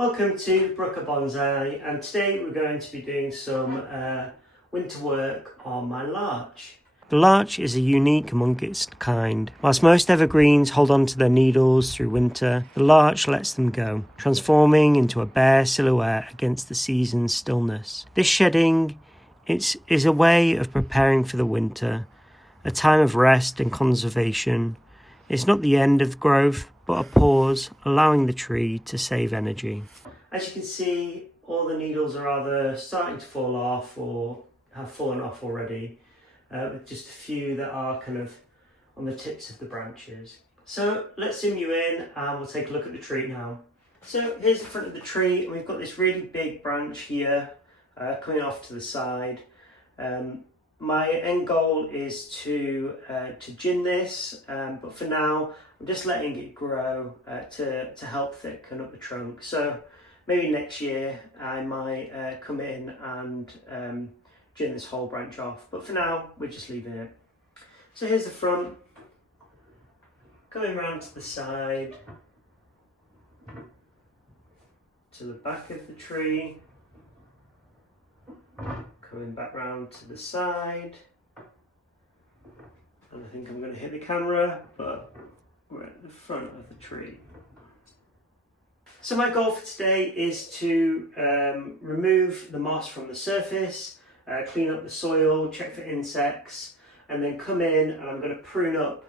Welcome to Larch Bonsai, and today we're going to be doing some winter work on my larch. The larch is a unique among its kind. Whilst most evergreens hold on to their needles through winter, the larch lets them go, transforming into a bare silhouette against the season's stillness. This shedding is a way of preparing for the winter, a time of rest and conservation. It's not the end of growth, but a pause, allowing the tree to save energy. As you can see, all the needles are either starting to fall off or have fallen off already, with just a few that are kind of on the tips of the branches. So let's zoom you in and we'll take a look at the tree now. So here's the front of the tree, and we've got this really big branch here coming off to the side. My end goal is to gin this, but for now I'm just letting it grow to help thicken up the trunk. So maybe next year I might come in and gin this whole branch off, but for now we're just leaving it. So here's the front, going around to the side, to the back of the tree, coming back round to the side, and I think I'm going to hit the camera, but we're at the front of the tree. So my goal for today is to remove the moss from the surface, clean up the soil, check for insects, and then come in and I'm going to prune up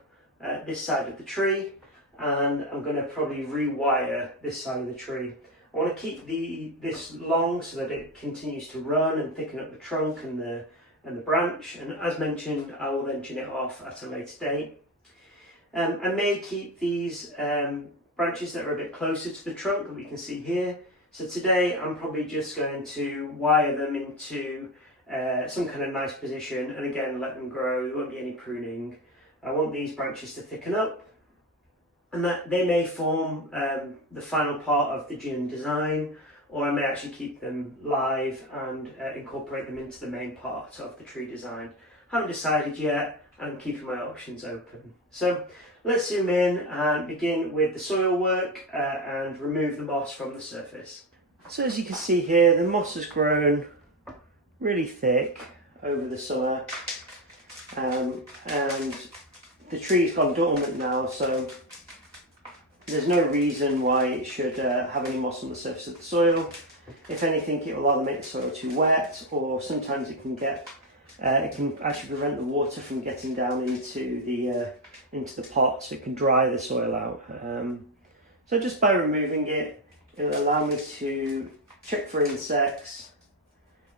this side of the tree, and I'm going to probably rewire this side of the tree. I want to keep this long so that it continues to run and thicken up the trunk and the branch, and as mentioned I will then gin it off at a later date. I may keep these branches that are a bit closer to the trunk that we can see here. So today I'm probably just going to wire them into some kind of nice position, and again let them grow. There won't be any pruning. I want these branches to thicken up, and that they may form the final part of the gin design, or I may actually keep them live and incorporate them into the main part of the tree design. Haven't decided yet, I'm keeping my options open. So let's zoom in and begin with the soil work and remove the moss from the surface. So as you can see here, the moss has grown really thick over the summer, and the tree's gone dormant now, so there's no reason why it should have any moss on the surface of the soil. If anything, it will either make the soil too wet, or sometimes it can actually prevent the water from getting down into the pot, so it can dry the soil out. So just by removing it, it'll allow me to check for insects,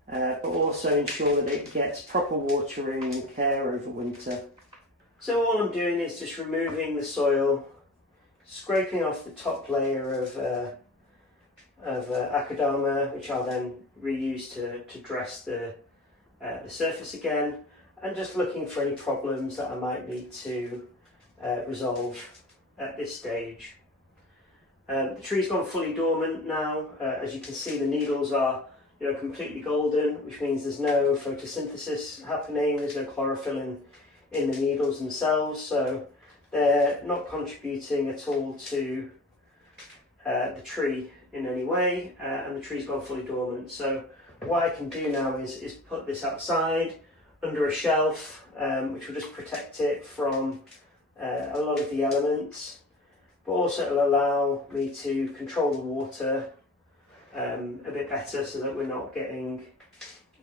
but also ensure that it gets proper watering and care over winter. So all I'm doing is just removing the soil, scraping off the top layer of Akadama, which I'll then reuse to dress the surface again, and just looking for any problems that I might need to resolve at this stage. The tree's gone fully dormant now. As you can see, the needles are completely golden, which means there's no photosynthesis happening, there's no chlorophyll in the needles themselves, so they're not contributing at all to the tree in any way, and the tree's gone fully dormant. So what I can do now is put this outside under a shelf, which will just protect it from a lot of the elements, but also it'll allow me to control the water a bit better, so that we're not getting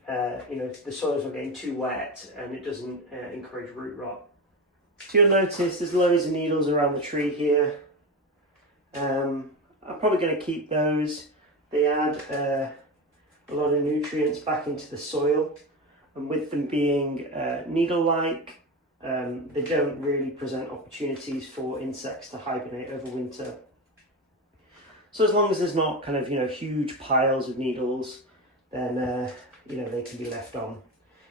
the soil's not getting too wet and it doesn't encourage root rot. So you'll notice there's loads of needles around the tree here. I'm probably going to keep those. They add a lot of nutrients back into the soil, and with them being needle-like, they don't really present opportunities for insects to hibernate over winter. So as long as there's not kind of huge piles of needles, then they can be left on.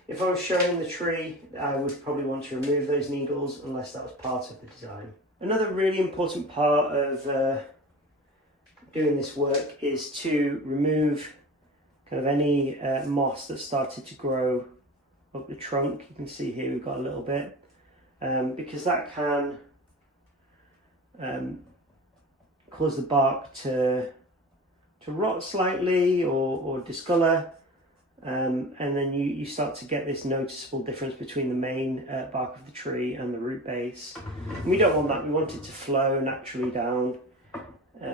If I was showing the tree, I would probably want to remove those needles unless that was part of the design. Another really important part of doing this work is to remove kind of any moss that started to grow up the trunk. You can see here we've got a little bit, because that can cause the bark to rot slightly or discolour. And then you start to get this noticeable difference between the main bark of the tree and the root base. And we don't want that, we want it to flow naturally down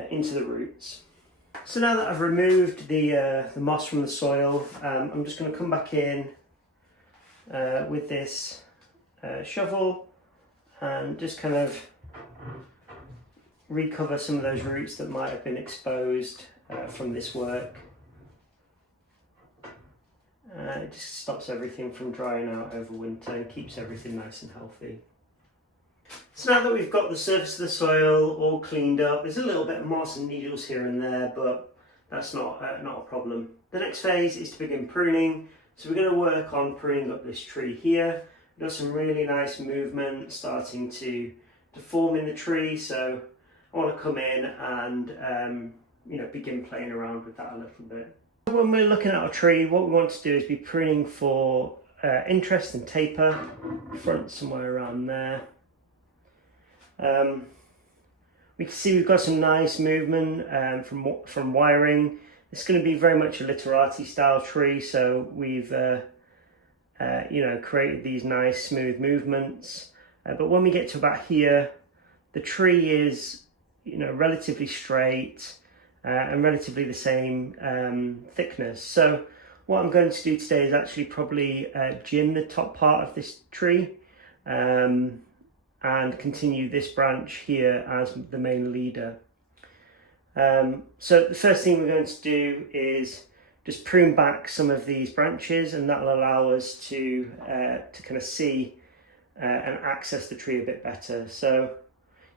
into the roots. So now that I've removed the moss from the soil, I'm just going to come back in with this shovel and just kind of recover some of those roots that might have been exposed from this work. It just stops everything from drying out over winter and keeps everything nice and healthy. So now that we've got the surface of the soil all cleaned up, there's a little bit of moss and needles here and there, but that's not a problem. The next phase is to begin pruning. So we're going to work on pruning up this tree here. We've got some really nice movement starting to form in the tree, so I want to come in and begin playing around with that a little bit. When we're looking at our tree, what we want to do is be pruning for interest and taper, front somewhere around there. We can see we've got some nice movement from wiring. It's going to be very much a Literati style tree, so we've created these nice smooth movements. But when we get to about here, the tree is relatively straight and relatively the same thickness. So what I'm going to do today is actually probably jim the top part of this tree and continue this branch here as the main leader. So the first thing we're going to do is just prune back some of these branches, and that will allow us to kind of see and access the tree a bit better. So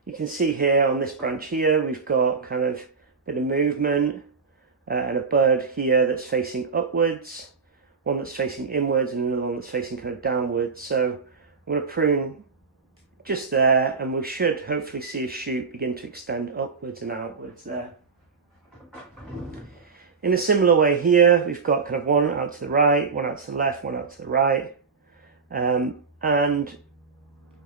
you can see here on this branch here, we've got kind of a bit of movement and a bud here that's facing upwards, one that's facing inwards and another one that's facing kind of downwards. So I'm going to prune just there, and we should hopefully see a shoot begin to extend upwards and outwards there. In a similar way here, we've got kind of one out to the right, one out to the left, one out to the right. And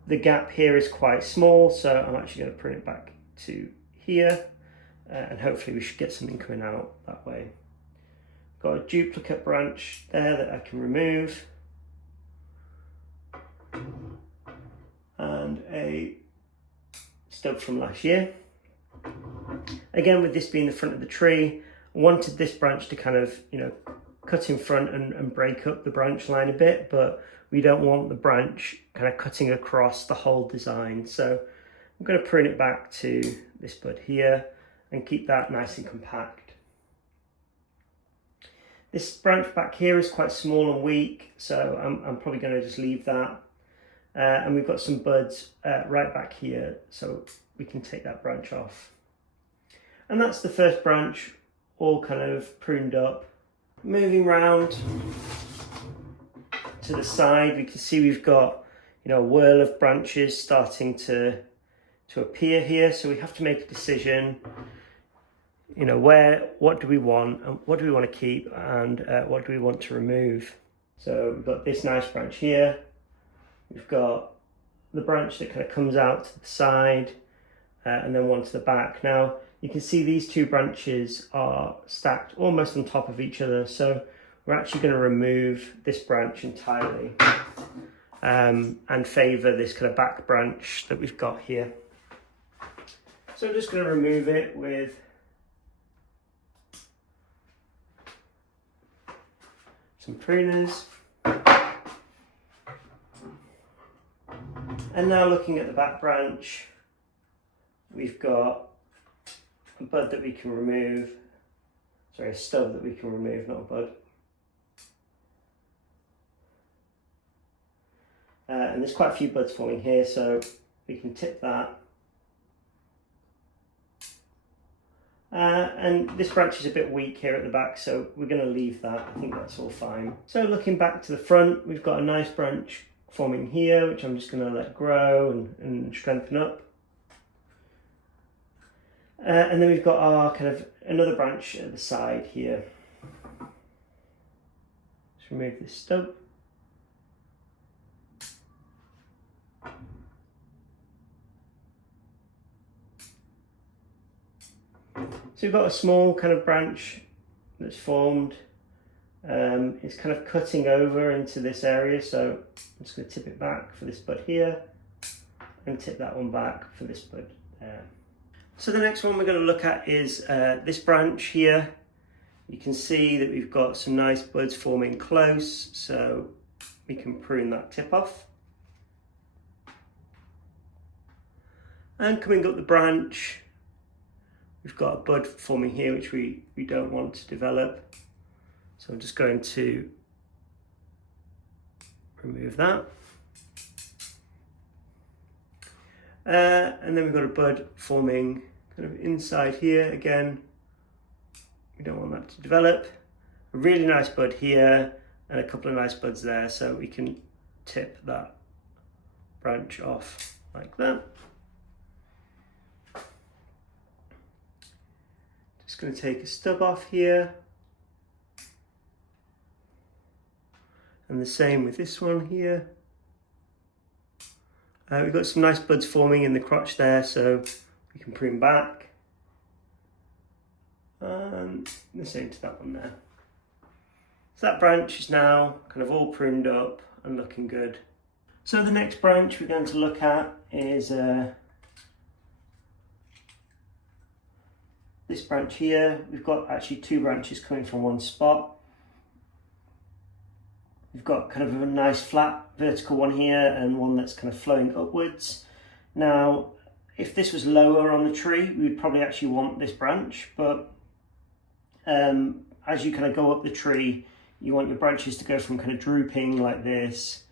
the gap here is quite small, so I'm actually going to prune it back to here. And hopefully we should get something coming out that way. Got a duplicate branch there that I can remove. And a stub from last year. Again, with this being the front of the tree, I wanted this branch to kind of, cut in front and break up the branch line a bit, but we don't want the branch kind of cutting across the whole design. So I'm going to prune it back to this bud here and keep that nice and compact. This branch back here is quite small and weak, so I'm probably going to just leave that. And we've got some buds right back here, so we can take that branch off. And that's the first branch, all kind of pruned up. Moving round to the side, we can see we've got a whirl of branches starting to appear here, so we have to make a decision. What do we want, and what do we want to keep, and what do we want to remove? So we've got this nice branch here. We've got the branch that kind of comes out to the side and then one to the back. Now you can see these two branches are stacked almost on top of each other, so we're actually going to remove this branch entirely and favour this kind of back branch that we've got here. So I'm just going to remove it with some pruners. And now looking at the back branch, we've got a bud that we can remove, a stub that we can remove, not a bud. And there's quite a few buds forming here, so we can tip that. And this branch is a bit weak here at the back, so we're going to leave that. I think that's all fine. So looking back to the front, we've got a nice branch forming here, which I'm just going to let grow and strengthen up. And then we've got our kind of another branch at the side here. Just remove this stub. So we've got a small kind of branch that's formed. It's kind of cutting over into this area, so I'm just going to tip it back for this bud here and tip that one back for this bud there. So the next one we're going to look at is this branch here. You can see that we've got some nice buds forming close, so we can prune that tip off. And coming up the branch, we've got a bud forming here which we don't want to develop. So I'm just going to remove that. And then we've got a bud forming kind of inside here again. We don't want that to develop. A really nice bud here and a couple of nice buds there, so we can tip that branch off like that. Just going to take a stub off here. And the same with this one here. We've got some nice buds forming in the crotch there, so we can prune back. And the same to that one there. So that branch is now kind of all pruned up and looking good. So the next branch we're going to look at is this branch here. We've got actually two branches coming from one spot. We've got kind of a nice flat vertical one here and one that's kind of flowing upwards. Now, if this was lower on the tree, we would probably actually want this branch, but as you kind of go up the tree, you want your branches to go from kind of drooping like this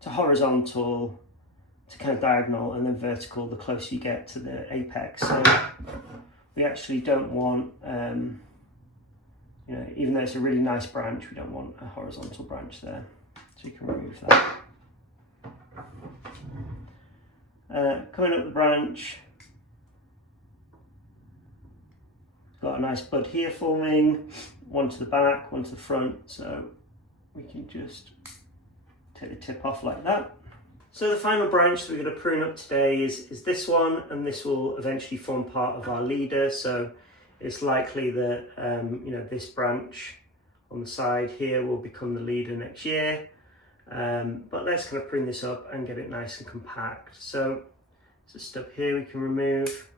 to horizontal to kind of diagonal and then vertical the closer you get to the apex. So we actually don't want, even though it's a really nice branch, we don't want a horizontal branch there. So you can remove that. Coming up the branch, got a nice bud here forming, one to the back, one to the front, so we can just take the tip off like that. So the final branch that we're going to prune up today is this one, and this will eventually form part of our leader. So it's likely that this branch on the side here will become the leader next year. But let's kind of prune this up and get it nice and compact. So there's a stub here we can remove.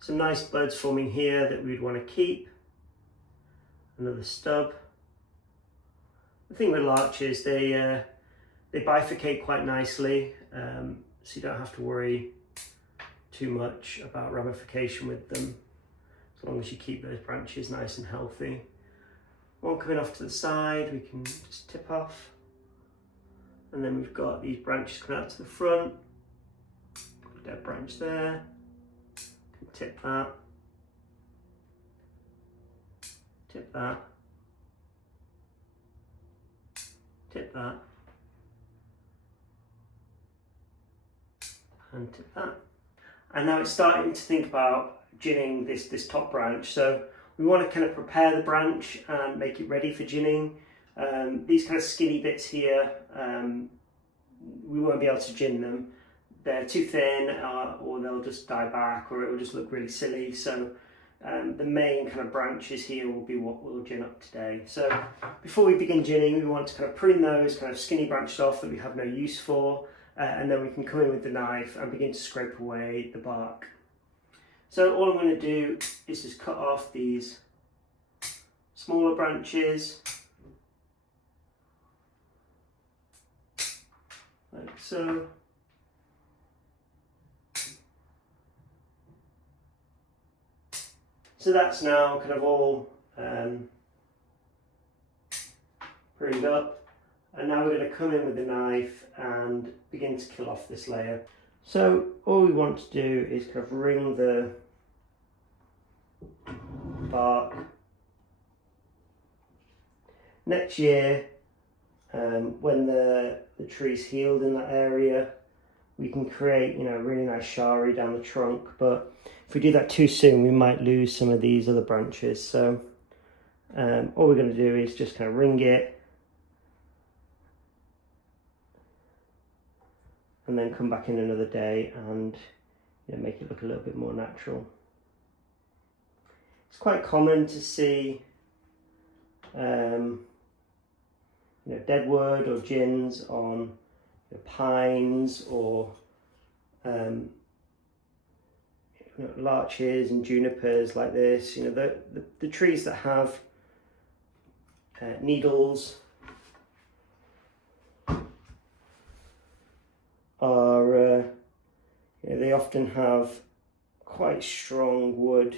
Some nice buds forming here that we'd want to keep. Another stub. The thing with larches, they bifurcate quite nicely, so you don't have to worry too much about ramification with them, as long as you keep those branches nice and healthy. One coming off to the side, we can just tip off. And then we've got these branches coming out to the front. Put a dead branch there. Can tip that. Tip that. Tip that. And tip that. And now it's starting to think about ginning this top branch. So we want to kind of prepare the branch and make it ready for ginning. These kind of skinny bits here, we won't be able to gin them. They're too thin, or they'll just die back, or it will just look really silly. So the main kind of branches here will be what we'll gin up today. So before we begin ginning, we want to kind of prune those kind of skinny branches off that we have no use for, and then we can come in with the knife and begin to scrape away the bark. So all I'm going to do is just cut off these smaller branches, like so. So that's now kind of all pruned up, and now we're going to come in with the knife and begin to kill off this layer. So all we want to do is kind of wring the bark. Next year, when the tree's healed in that area, we can create, a really nice shari down the trunk, but if we do that too soon, we might lose some of these other branches. So all we're going to do is just kind of wring it and then come back in another day and make it look a little bit more natural. It's quite common to see deadwood or gins on pines or larches and junipers like this. The trees that have needles are they often have quite strong wood,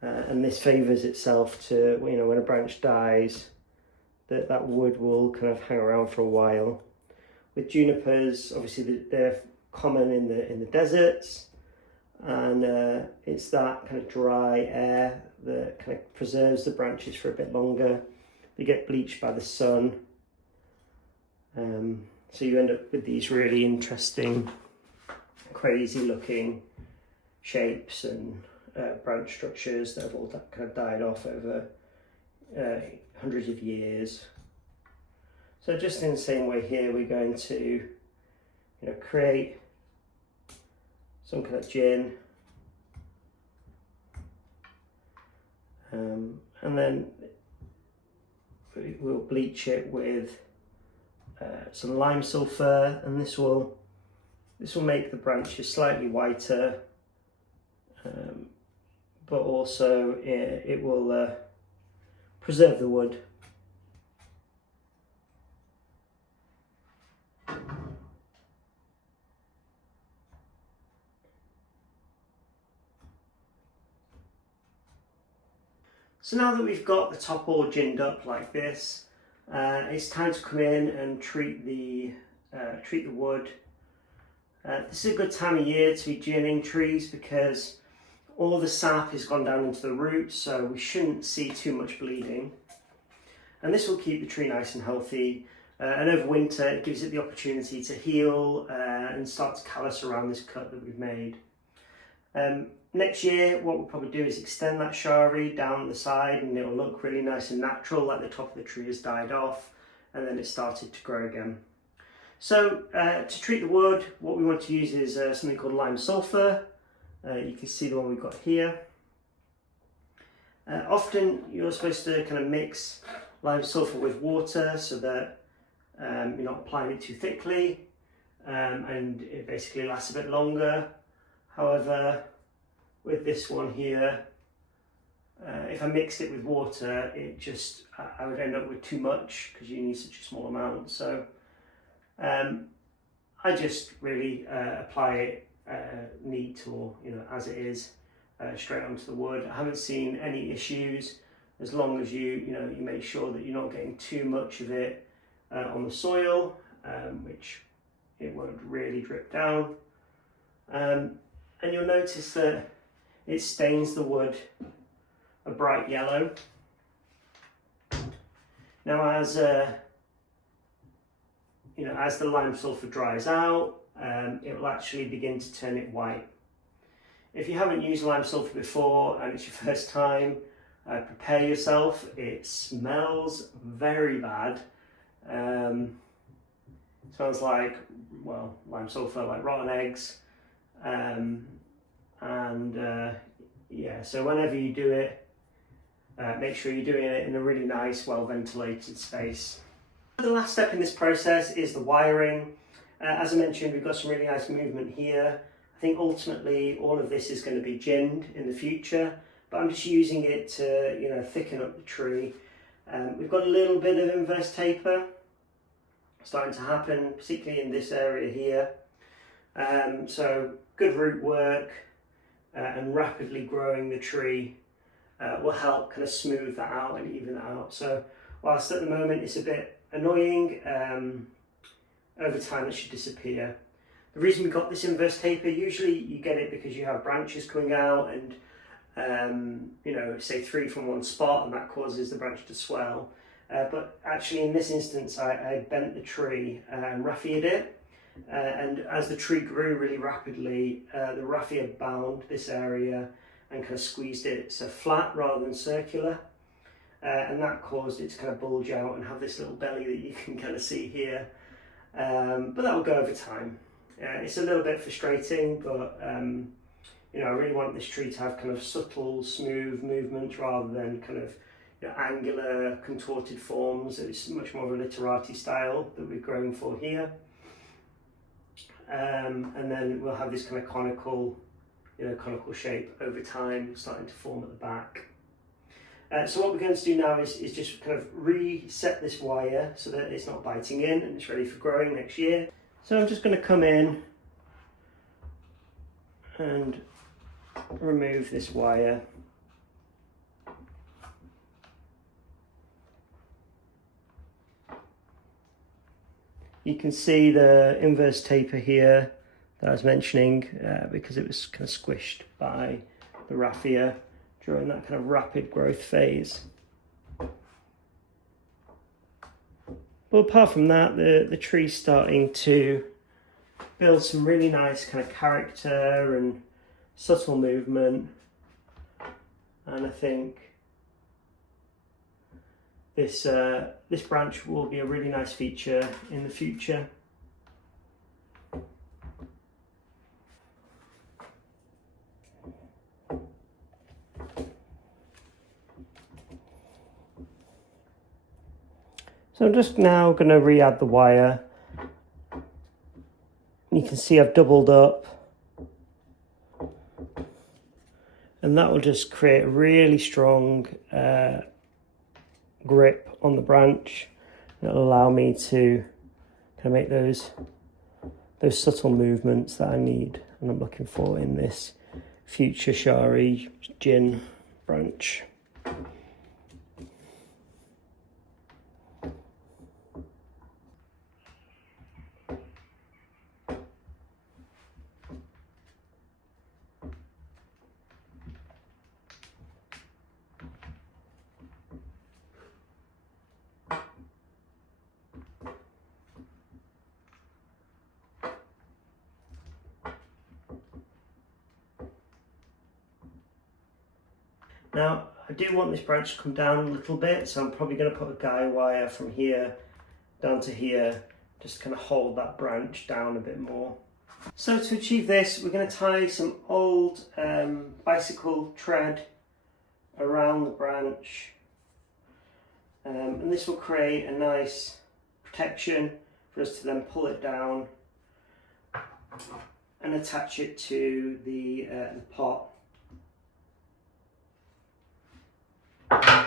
and this favours itself to when a branch dies, that wood will kind of hang around for a while. With junipers, obviously they're common in the deserts, and it's that kind of dry air that kind of preserves the branches for a bit longer. They get bleached by the sun, so you end up with these really interesting, crazy looking shapes and branch structures that have all kind of died off over hundreds of years. So just in the same way here, we're going to create some kind of gin, and then we'll bleach it with some lime sulphur, and this will make the branches slightly whiter, but also it will preserve the wood. So now that we've got the top all ginned up like this, it's time to come in and treat the wood. This is a good time of year to be ginning trees because all the sap has gone down into the roots, so we shouldn't see too much bleeding. And this will keep the tree nice and healthy. And over winter, it gives it the opportunity to heal and start to callus around this cut that we've made. Next year, what we'll probably do is extend that shari down the side, and it'll look really nice and natural, like the top of the tree has died off and then it started to grow again. So to treat the wood, what we want to use is something called lime sulphur. You can see the one we've got here. Often you're supposed to kind of mix lime sulphur with water so that you're not applying it too thickly, and it basically lasts a bit longer. However, with this one here, if I mixed it with water, I would end up with too much because you need such a small amount. So I just really apply it neat, or as it is, straight onto the wood. I haven't seen any issues as long as you make sure that you're not getting too much of it on the soil, which it won't really drip down. And you'll notice that it stains the wood a bright yellow. Now, as the lime sulphur dries out, it will actually begin to turn it white. If you haven't used lime sulphur before and it's your first time, prepare yourself. It smells very bad. It smells like, lime sulphur, like rotten eggs. So whenever you do it, make sure you're doing it in a really nice, well-ventilated space. The last step in this process is the wiring. As I mentioned, we've got some really nice movement here. I think ultimately all of this is going to be ginned in the future, but I'm just using it to thicken up the tree. We've got a little bit of inverse taper starting to happen, particularly in this area here. So good root work and rapidly growing the tree will help kind of smooth that out and even that out. So whilst at the moment it's a bit annoying, over time it should disappear. The reason we got this inverse taper, usually you get it because you have branches coming out and say 3 from one spot, and that causes the branch to swell. But actually in this instance I bent the tree and raffiaed it. And as the tree grew really rapidly, the raffia bound this area and kind of squeezed it so flat rather than circular, and that caused it to kind of bulge out and have this little belly that you can kind of see here. But that will go over time. It's a little bit frustrating, but You know, I really want this tree to have kind of subtle, smooth movements rather than kind of, you know, angular, contorted forms. It's much more of a Literati style that we're going for here. And then we'll have this kind of conical, you know, conical shape over time starting to form at the back. So what we're going to do now is just kind of reset this wire so that it's not biting in and it's ready for growing next year. So I'm just going to come in and remove this wire. You can see the inverse taper here that I was mentioning because it was kind of squished by the raffia during that kind of rapid growth phase. But apart from that, the tree's starting to build some really nice kind of character and subtle movement. And I think this branch will be a really nice feature in the future. So I'm just now going to re-add the wire. You can see I've doubled up. And that will just create a really strong grip on the branch. It'll allow me to kind of make those subtle movements that I need and I'm looking for in this future Shari gin branch. Now, I do want this branch to come down a little bit, so I'm probably going to put a guy wire from here down to here, just to kind of hold that branch down a bit more. So to achieve this, we're going to tie some old bicycle tread around the branch, and this will create a nice protection for us to then pull it down and attach it to the pot. I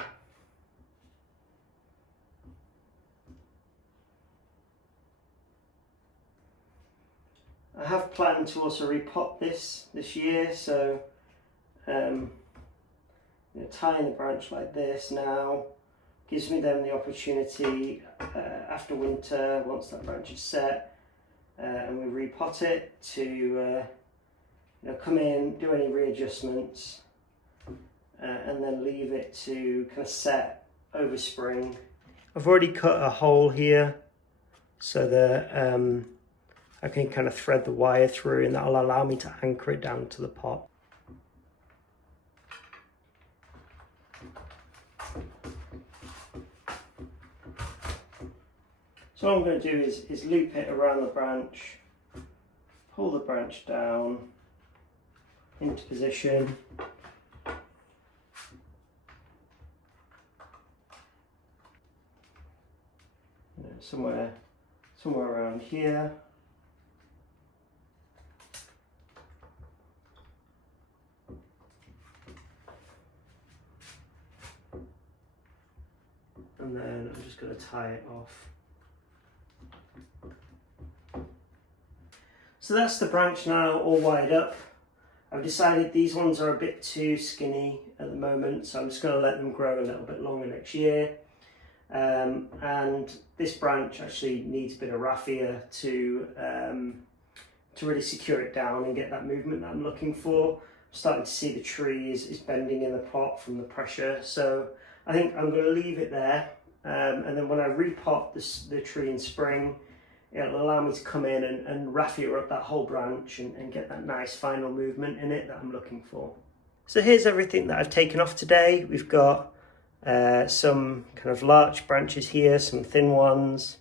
have planned to also repot this year, so tying the branch like this now gives me then the opportunity after winter, once that branch is set and we repot it, to come in, do any readjustments and then leave it to kind of set over spring. I've already cut a hole here so that I can kind of thread the wire through, and that'll allow me to anchor it down to the pot. So what I'm going to do is loop it around the branch, pull the branch down into position, somewhere around here. And then I'm just going to tie it off. So that's the branch now all wired up. I've decided these ones are a bit too skinny at the moment, so I'm just going to let them grow a little bit longer next year. And this branch actually needs a bit of raffia to really secure it down and get that movement that I'm looking for. I'm starting to see the tree is bending in the pot from the pressure, so I think I'm going to leave it there, and then when I repot the tree in spring, it'll allow me to come in and raffia up that whole branch and get that nice final movement in it that I'm looking for. So here's everything that I've taken off today. We've got some kind of larch branches here, some thin ones,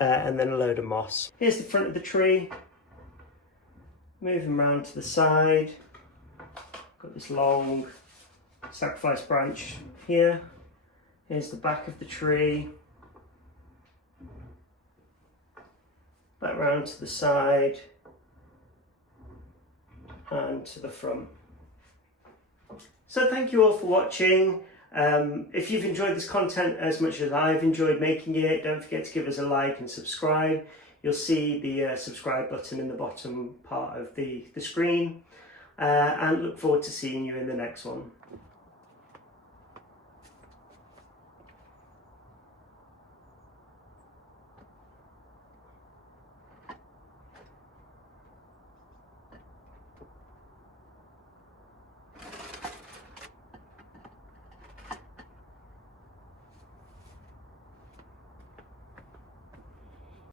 and then a load of moss. Here's the front of the tree. moving round to the side. Got this long sacrifice branch here. Here's the back of the tree. Back round to the side and to the front. So thank you all for watching. If you've enjoyed this content as much as I've enjoyed making it, don't forget to give us a like and subscribe. You'll see the subscribe button in the bottom part of the screen, and look forward to seeing you in the next one.